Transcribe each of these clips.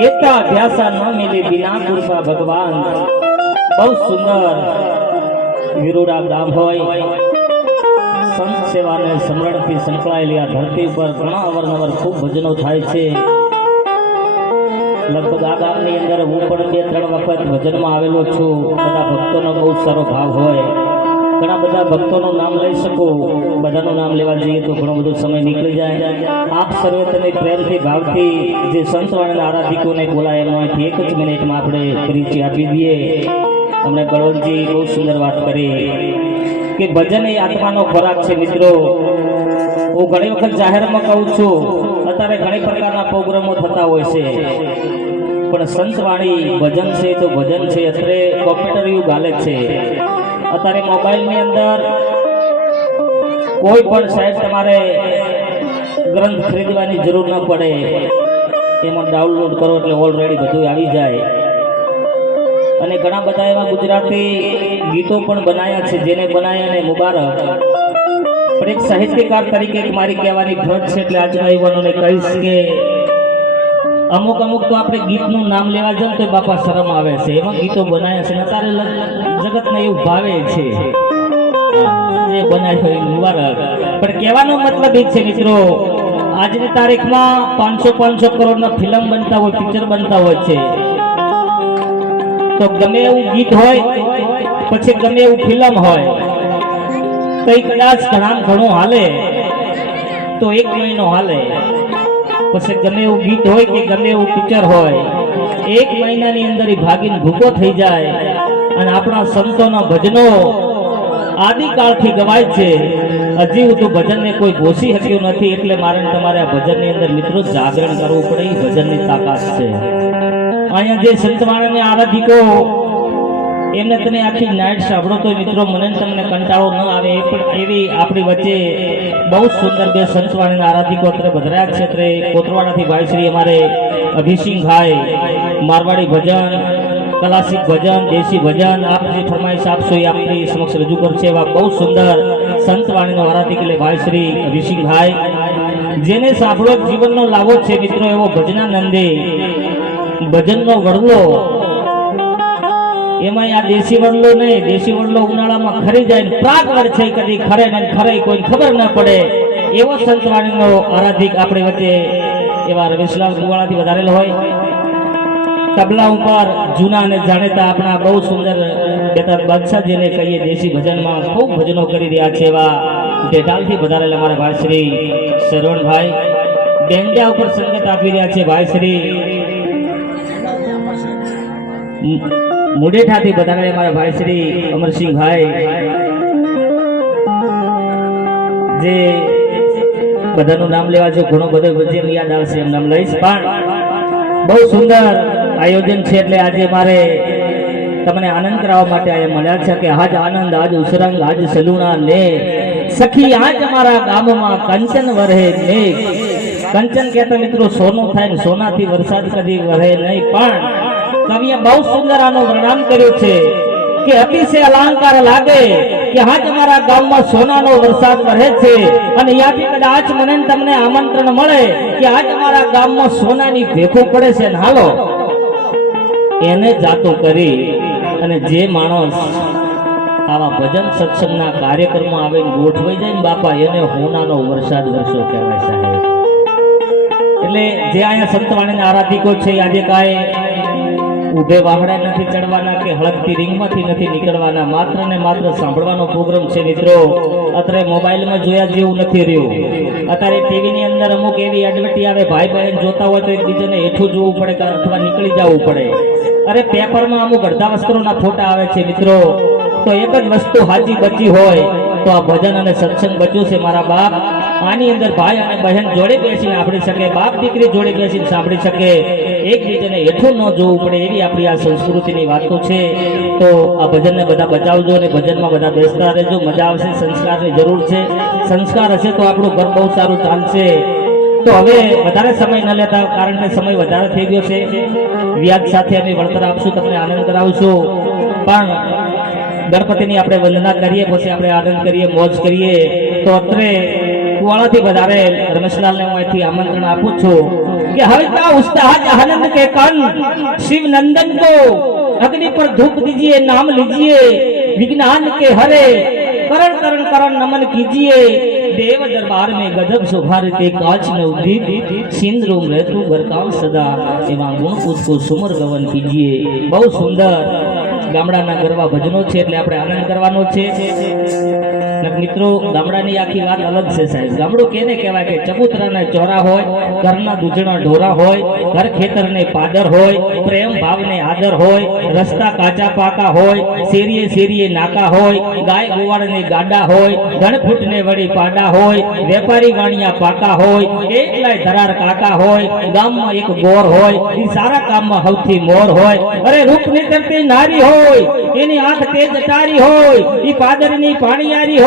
एता अध्यासा न मिले बिना कृपा भगवान। बहुत सुंदर विरुड़ा गाम होय संत सेवा ने समरण थी संकळायेली आ धरती पर घणा अवरनवर खूब भजनो थाय छे। लगभग आ गामनी अंदर हूँ पण 2-3 वखत भजन में आवेलो छुं। बधा भक्तों बहुत सारो भाव होय, घणा बधा भक्तों नाम लई सको, बधाનું નામ લેવા જઈએ તો ઘણો બધો સમય નીકળી જાય। આપ સર્વે તમે પ્રેમથી ભાવથી જે સંતવાણીના આરાધિકોને બોલાય એનો અહીંથી 1 જ મિનિટમાં આપણે પરિચય આપી દઈએ। हमने बळवंतजी बहुत सुंदर बात करी कि भजन ए आत्मानो खोराक छे। मित्रों हूँ घणी वखत जाहेर में कहूँ छूं, अत्यारे घणी प्रकारना प्रोग्रामो थता होय छे, पण संतवाणी भजन छे तो भजन छे। अत्रे कॉम्प्यूटर युग हाले छे, अत्यारे मोबाइल ની અંદર કોઈ પણ સાહેબ તમારે ગ્રંથ ખરીદવાની જરૂર ન પડે, એમાં ડાઉનલોડ કરો એટલે ઓલરેડી બધું આવી જાય। અને ઘણા બધા એવા ગુજરાતી ગીતો પણ બનાયા છે, જેને બનાયાને મુબારક। પણ એક સાહિત્યકાર તરીકે મારી કહેવાની ફરજ છે, એટલે આજના યુવાનોને કહીશ કે અમુક તો આપણે ગીતનું નામ લેવા જાવ તો બાપા શરમ આવે છે, એવા ગીતો બનાયા છે અત્યારે જગતને એવું ભાવે છે, જે બનાવ્યો એ મુબારક। પણ કહેવાનો મતલબ એ છે મિત્રો, આજની તારીખમાં 500 કરોડના ફિલ્મ બનતા હોય, પિક્ચર બનતા હોય છે, तो गमे एवं गीत होय पछी गमे एवं फिल्म होय तो कदाच घणो हाले तो 1 महीनो हाले, पछी गमे एवं गीत होय कि गमे एवं पिक्चर होय 1 महीनानी अंदर भागीने भूको थई जाय। अने आपणा संतोना भजनो आदिकाळथी गवाय छे, हजी तो भजन ने कोई घोषी शक्यो नथी। एटले मारे तमारे आ भजननी अंदर मित्रों जागरण करवुं पड़े, ई भजननी ताकात छे। अँ जे संतवाणी आराधिको एमने तने आखी नाइट साभळो तो मित्रों मने तमने कंटाळो न आवे एवी आपणी वच्चे बहुत सुंदर 2 संतवाणी आराधिको अत्रे बधराया छे। अत्रे कोतरवाडाथी भाई श्री अमारे अभिसिंह भाई मारवाड़ी भजन, क्लासिक भजन, देशी भजन आप जे फरमाइश आपशो ए आपणी समक्ष रजू करशे। एवा बहुत सुंदर संतवाणीनो आराधिक एटले भाई श्री अभिसिंह भाई, जेने साभळो जीवननो लाभो छे मित्रों एवो भजनानंदी भजन नो वडलो। एमां आ देशी वडलो नहीं, देशी वडलो उनाळा में खरी जाए, प्राग वड छे कदी खरे ने खरे कोई खबर न पड़े, एवो संतवाणी नो आराधिक आपणे वच्चे एवा रमेशलाल गुवाळाथी वधारेलो होय। तबला ऊपर जूना ने जाणेता आपणा बहुत सुंदर बेतार बादशाह जेने कहीए देशी भजन में खूब भजनो करी रह्या छे, एवा डेटालथी वधारेला मारा भाई श्री सरवण भाई, बेंजा ऊपर संगत आपी रह्या छे भाई श्री मुडेठाथी बधारे मारा भाई श्री अमरसिंह भाई, जे बधानुं नाम लेवा छे घणो बधो वच्चे याद आवशे एम नाम लईश। पण बहुत सुंदर आयोजन छे, એટલે આજે મારે તમને આનંદ કરાવવા માટે આયા મળ્યા છે કે આજ આનંદ, આજ ઉસરંગ, આજ સલુણા ને સખી, આજ અમારા ગામમાં કંચન વરહે મેઘ। કંચન કહેતા મિત્રો સોનું થાય ને સોનાથી વરસાદ કદી વરહે નહીં, પણ कविए बहुत सुंदर आनो वर्णन कर्યું છે कि अतिशय अलंकार लागे कि आज हमारा गाम में सोना नो वरसाद वहे छे। अने याथी कदाच मने तमने आमंत्रण मळे कि आज हमारा गाम में सोनानी भेखो पड़े छे, हालो एने जातो करी अने जे माणस आवा भजन सत्संगना कार्यक्रमों आवीने गोठवाई जाय ने बापा एने होनानो वरसाद वरसो कहेवाय साहेब। એટલે જે આયા સંતવાણીના આરાધિકો છે આજે કાય उभे वाहड़ा नहीं चढ़वाना के हड़कती रिंग में नहीं निकलवाना, मात्र ने मात्र सांभळवानो प्रोग्राम छे। मित्रों अत्रे मोबाइल में जोया जेवुं नथी रह्युं, अत्यारे टीवी नी अंदर अमुक एवी एडवर्टी आवे, भाई बहन जोता होय तो एकबीजाने हेठुं जोवुं पड़े अथवा निकली जवुं पड़े। अरे पेपर में अमुक अर्धा वस्त्रोना फोटा आवे छे मित्रों, तो एक ज वस्तु हाजी बची होय तो आ भजन अने सत्संग बच्यो छे मारा बाप। आनी अंदर भाई अने बहन जोड़े बेसीने सांभળી શકે, बाप दीकरी जोड़े बेसीने सांभળી શકે, एकबीजाने हेठुं न जोवुं पड़े एवी आपणी आ संस्कृतिनी वातो छे। तो आ भजनने बधा बचावजो अने भजનમાં बधा बेसता रहेजो, मजा आवशे। संस्कारनी जरूर छे, संस्कार हशे तो आपणुं घर बहु सारुं चालशे। तो हवे वधारे समय न लेता, कारण के समय वधारे थई गयो छे, व्याज साथे अमे वळतर आपशुं, तमने आनंद करावशुं। पण गणपतिनी આપણે વંદના કરીએ, પછી આપણે આનંદ કરીએ, મોજ કરીએ। તો અત્રે કુવાડાથી વધારે રમેશલાલને હું અહીંથી આમંત્રણ આપું છું कि हविता उस्ताद आनंद के कण शिव नंदन को अग्नि पर धूप दीजिए, नाम लीजिए, विज्ञान के हरे करण करण करण नमन कीजिए। देव दरबार में गजब शोभा रीते कांच में उद्दीप सिंदूर रहतु घरकाम सदा एवं गुण पुष्पो सुमर गवन कीजिए। बहुत सुंदर ગામડાના ગરબા ભજનો છે એટલે આપણે આનંદ કરવાનો છે। મિત્રો ગામડાની આખી વાત અલગ છે સાહેબ। ગામડું કેને કહેવાય કે ચબૂતરાના ચોરા હોય, ઘરના દૂધણા ઢોરા હોય, ઘર ખેતરને પાદર હોય, પ્રેમ ભાવને આદર હોય, રસ્તા કાચા પાકા હોય, શેરીએ શેરીએ નાકા હોય, ગાય ગોવાળને ગાડા હોય, ગણફૂટને વળી પાડા હોય, વેપારી ગાણિયા પાકા હોય, એકલાય ધરાર કાકા હોય, ગામમાં એક ગોર હોય, એ સારા કામમાં સૌથી મોર હોય। અરે રૂપ નીતરતી નારી હોય, એની આંખ તેજ તારી હોય, ઈ પાદરની પાણીયારી હોય,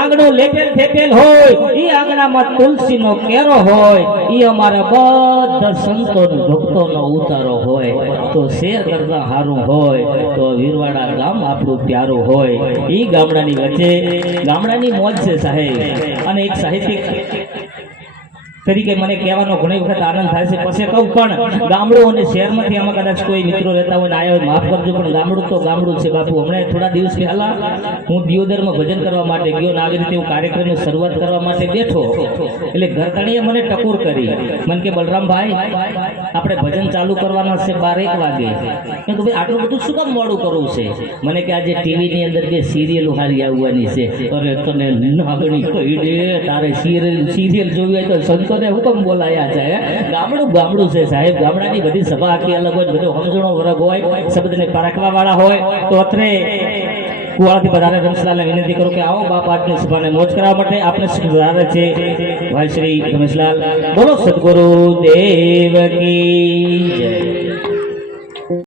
આંગણો લેપેલ થેપેલ હોય, ઈ આંગણામાં તુલસીનો કેરો હોય, ઈ અમારા બધા સંતો ભક્તોનો ઉતારો હોય। તો શેર કરતા હારું હોય તો વીરવાડા ગામ આપણું પ્યારું હોય। ઈ ગામડાની વચ્ચે ગામડાની મોજ છે સાહેબ। અને એક સાહિત્યિક તરીકે મને કહેવાનો ઘણી વખત આનંદ થાય છે। પછી કહું પણ ગામડું અને શહેરમાંથી આમાં કદાચ કોઈ મિત્રો રહેતા હોય ને આયા હોય માફ કરજો, પણ ગામડું તો ગામડું છે બાપુ। હમણાં થોડા દિવસ પહેલા હું દિયોદરમાં ભજન કરવા માટે ગયો ને આવી રીતે હું કાર્યક્રમની શરૂઆત કરવા માટે બેઠો, એટલે ઘરકાણીએ મને ટકોર કરી। મને કે બલરામભાઈ આપણે ભજન ચાલુ કરવાના છે 12-1 વાગે। મેં કહ્યું ભાઈ આટલું બધું શું કામ મોડું કરવું છે? મને કે આજે ટીવીની અંદર 2 સિરિયલો હારી આવવાની છે। અરે તને નાગણી કહી દે, તારે સિરિયલ જોવી હોય તો સંતોને હુકમ બોલાયા છે। ગામડું ગામડું છે સાહેબ। ગામડાની બધી સભા આખી અલગ હોય, બધો સમજણો વર્ગ હોય, શબ્દને પારખવા વાળા હોય। તો અત્રે કુવાડાથી બધાને રમેશલાલને વિનંતી કરું કે આવો બાપ આજની સભાને મોજ કરવા માટે આપણે સુધારે છે ભાઈ શ્રી રમેશલાલ। બોલો સદગુરુ દેવ કી જય।